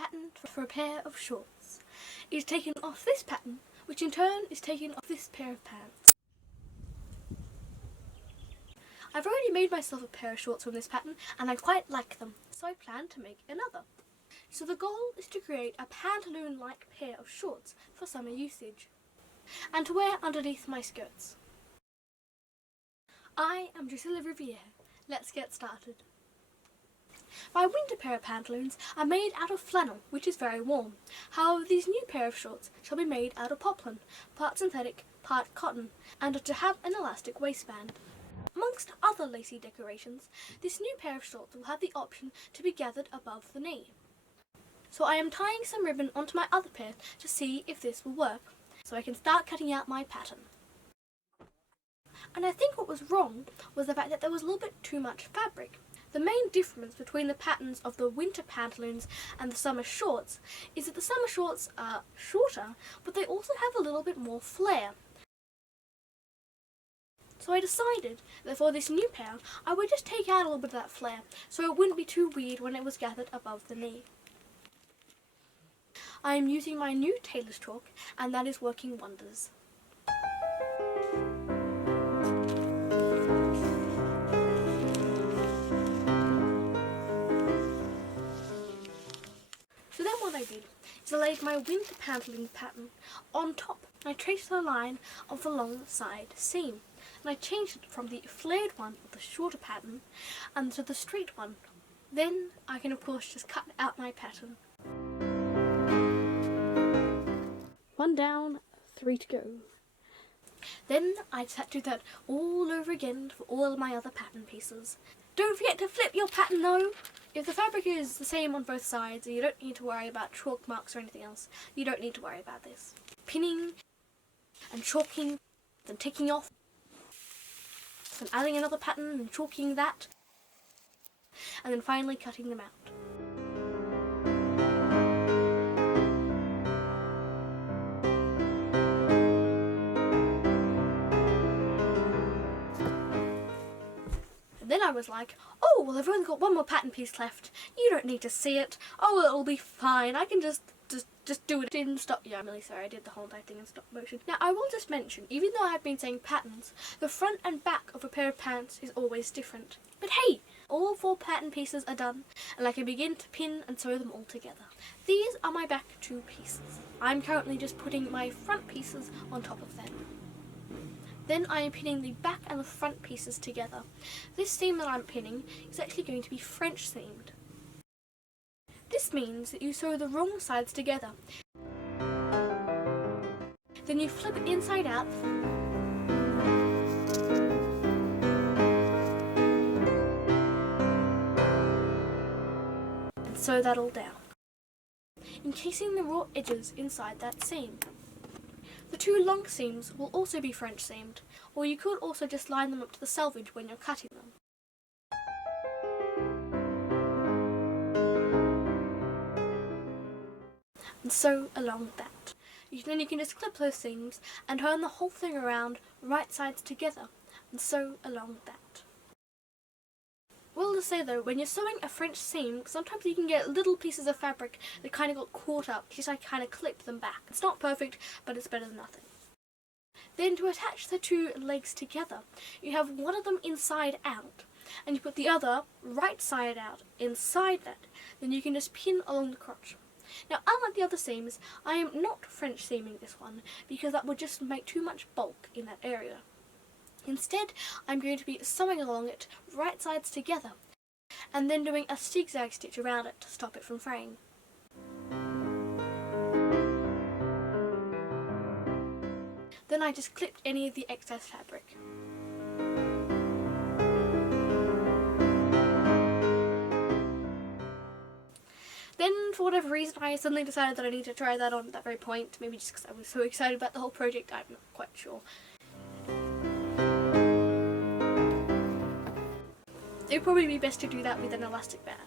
pattern for a pair of shorts. It is taken off this pattern, which in turn is taken off this pair of pants. I've already made myself a pair of shorts from this pattern and I quite like them, so I plan to make another. So the goal is to create a pantaloon-like pair of shorts for summer usage, and to wear underneath my skirts. I am Drusilla Riviere. Let's get started. My winter pair of pantaloons are made out of flannel, which is very warm. However, these new pair of shorts shall be made out of poplin, part synthetic, part cotton, and are to have an elastic waistband. Amongst other lacy decorations, this new pair of shorts will have the option to be gathered above the knee. So I am tying some ribbon onto my other pair to see if this will work, so I can start cutting out my pattern. And I think what was wrong was the fact that there was a little bit too much fabric. The main difference between the patterns of the winter pantaloons and the summer shorts is that the summer shorts are shorter, but they also have a little bit more flare. So I decided that for this new pair, I would just take out a little bit of that flare, so it wouldn't be too weird when it was gathered above the knee. I am using my new tailor's chalk, and that is working wonders. So then what I did is I laid my winter pantaloon pattern on top, and I traced the line of the long side seam, and I changed it from the flared one of the shorter pattern and to the straight one. Then I can of course just cut out my pattern. 1 down, 3 to go. Then I just had to do that all over again for all of my other pattern pieces. Don't forget to flip your pattern though! If the fabric is the same on both sides, you don't need to worry about chalk marks or anything else. You don't need to worry about this. Pinning and chalking, then taking off, then adding another pattern and chalking that, and then finally cutting them out. Then I was like, oh, well, I've only got one more pattern piece left. You don't need to see it. Oh, it'll be fine. I can just do it in stop. Yeah, I'm really sorry. I did the whole entire thing in stop motion. Now, I will just mention, even though I've been saying patterns, the front and back of a pair of pants is always different. But hey, all 4 pattern pieces are done, and I can begin to pin and sew them all together. These are my back 2 pieces. I'm currently just putting my front pieces on top of them. Then I am pinning the back and the front pieces together. This seam that I'm pinning is actually going to be French seamed. This means that you sew the wrong sides together. Then you flip it inside out and sew that all down, encasing the raw edges inside that seam. The 2 long seams will also be French seamed, or you could also just line them up to the selvage when you're cutting them. And sew along that. Then you can just clip those seams and turn the whole thing around right sides together and sew along that. Well to say though, when you're sewing a French seam, sometimes you can get little pieces of fabric that kind of got caught up, just I kind of clipped them back. It's not perfect, but it's better than nothing. Then to attach the 2 legs together, you have one of them inside out, and you put the other right side out inside that. Then you can just pin along the crotch. Now, unlike the other seams, I am not French seaming this one, because that would just make too much bulk in that area. Instead, I'm going to be sewing along it right sides together, and then doing a zigzag stitch around it to stop it from fraying. Then I just clipped any of the excess fabric. Then, for whatever reason, I suddenly decided that I need to try that on at that very point, maybe just because I was so excited about the whole project, I'm not quite sure. It would probably be best to do that with an elastic band.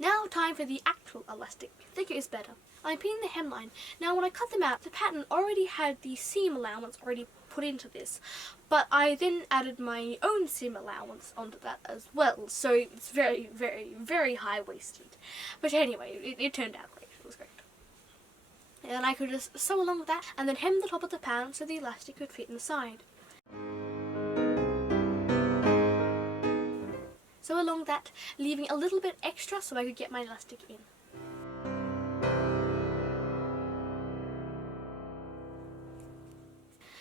Now time for the actual elastic. Thicker is better. I'm pinning the hemline. Now when I cut them out, the pattern already had the seam allowance already put put into this, but I then added my own seam allowance onto that as well, so it's very, very, very high-waisted. But anyway, it turned out great. It was great. And I could just sew along with that and then hem the top of the pants so the elastic could fit inside. Sew along that, leaving a little bit extra so I could get my elastic in.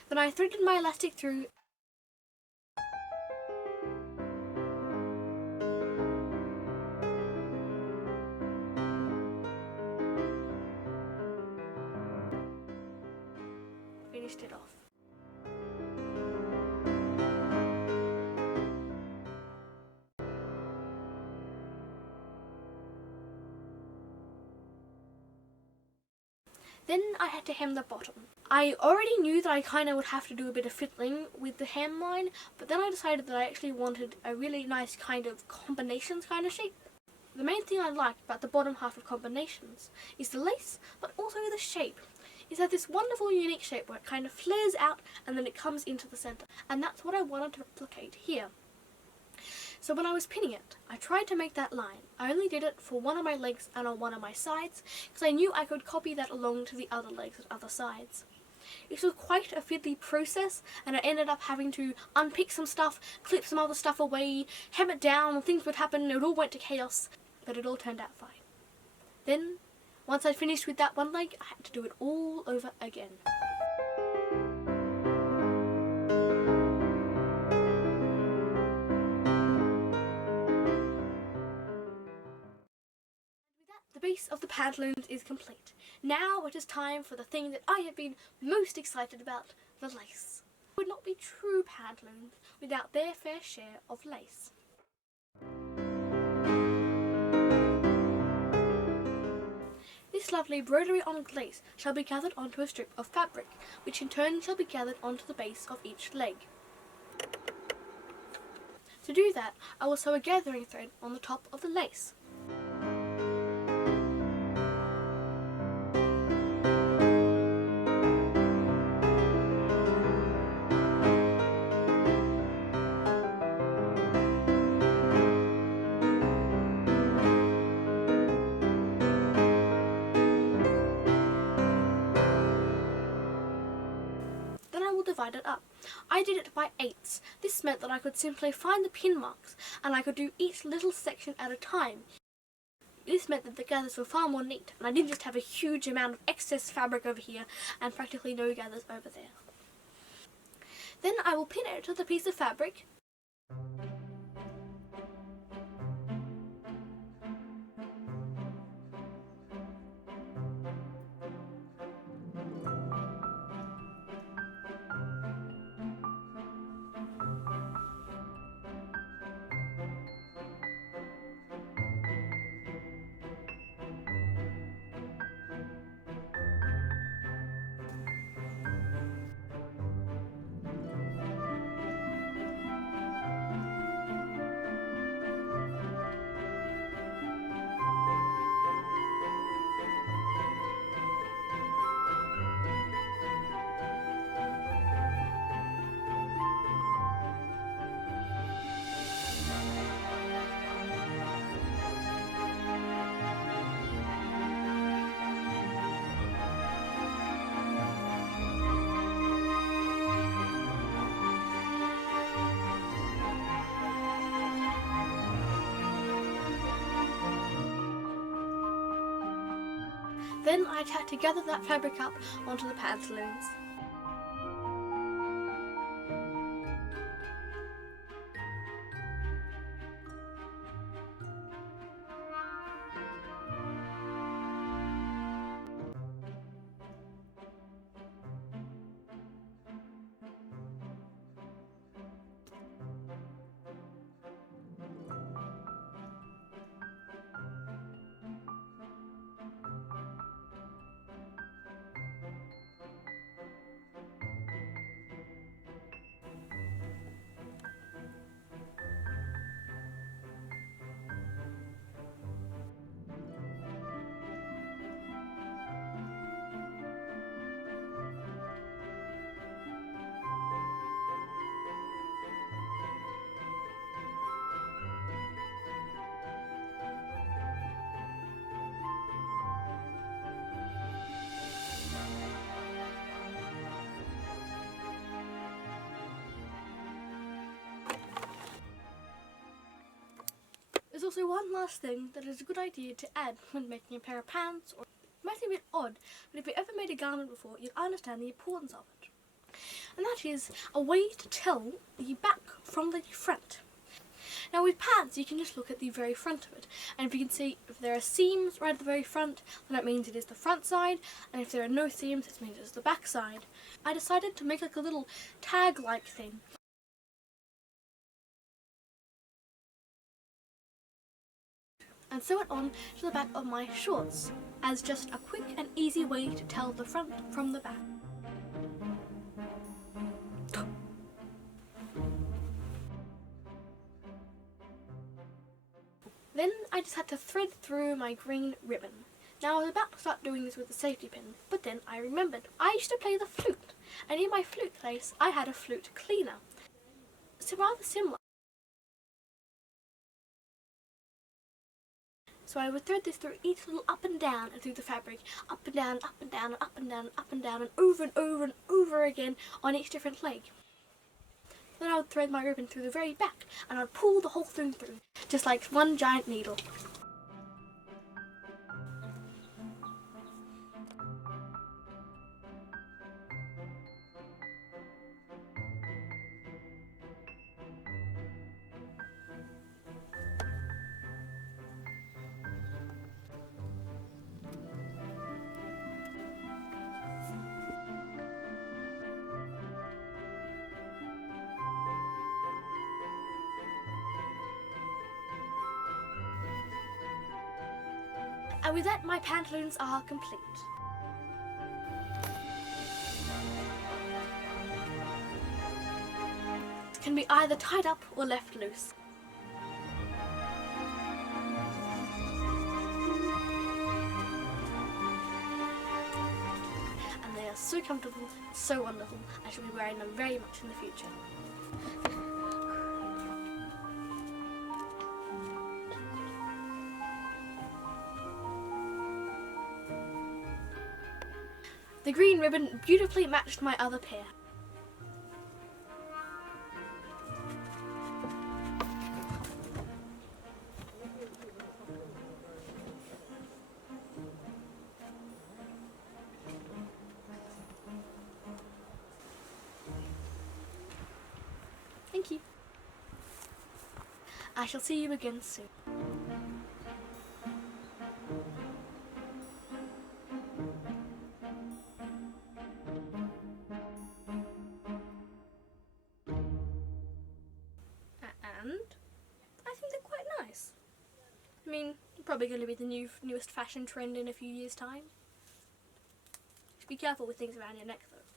Then I threaded my elastic through finished it off. Then I had to hem the bottom. I already knew that I kind of would have to do a bit of fiddling with the hemline, but then I decided that I actually wanted a really nice kind of combinations kind of shape. The main thing I like about the bottom half of combinations is the lace, but also the shape. It's had this wonderful unique shape where it kind of flares out and then it comes into the center, and that's what I wanted to replicate here. So when I was pinning it, I tried to make that line. I only did it for one of my legs and on one of my sides, because I knew I could copy that along to the other legs and other sides. It was quite a fiddly process, and I ended up having to unpick some stuff, clip some other stuff away, hem it down, things would happen, it all went to chaos, but it all turned out fine. Then, once I'd finished with that one leg, I had to do it all over again. The base of the pantaloons is complete. Now it is time for the thing that I have been most excited about, the lace. It would not be true pantaloons without their fair share of lace. This lovely broderie on lace shall be gathered onto a strip of fabric, which in turn shall be gathered onto the base of each leg. To do that, I will sew a gathering thread on the top of the lace. Divide it up. I did it by eighths. This meant that I could simply find the pin marks and I could do each little section at a time. This meant that the gathers were far more neat and I didn't just have a huge amount of excess fabric over here and practically no gathers over there. Then I will pin it to the piece of fabric. Then I had to gather that fabric up onto the pantaloons. also one last thing that is a good idea to add when making a pair of pants, or it might be a bit odd, but if you ever made a garment before, you'll understand the importance of it. And that is a way to tell the back from the front. Now with pants, you can just look at the very front of it, and if you can see if there are seams right at the very front, then that means it is the front side, and if there are no seams, it means it's the back side. I decided to make like a little tag-like thing. And sew it on to the back of my shorts, as just a quick and easy way to tell the front from the back. Then I just had to thread through my green ribbon. Now I was about to start doing this with a safety pin, but then I remembered I used to play the flute, and in my flute case I had a flute cleaner. So rather similar. So I would thread this through each little up and down and through the fabric, up and down, up and down, and up and down, and up and down, and over again on each different leg. Then I would thread my ribbon through the very back, and I'd pull the whole thing through, just like one giant needle. And with that, my pantaloons are complete. It can be either tied up or left loose. And they are so comfortable, so wonderful. I shall be wearing them very much in the future. The green ribbon beautifully matched my other pair. Thank you. I shall see you again soon. And I think they're quite nice. I mean, probably going to be the newest fashion trend in a few years' time. Be careful with things around your neck though.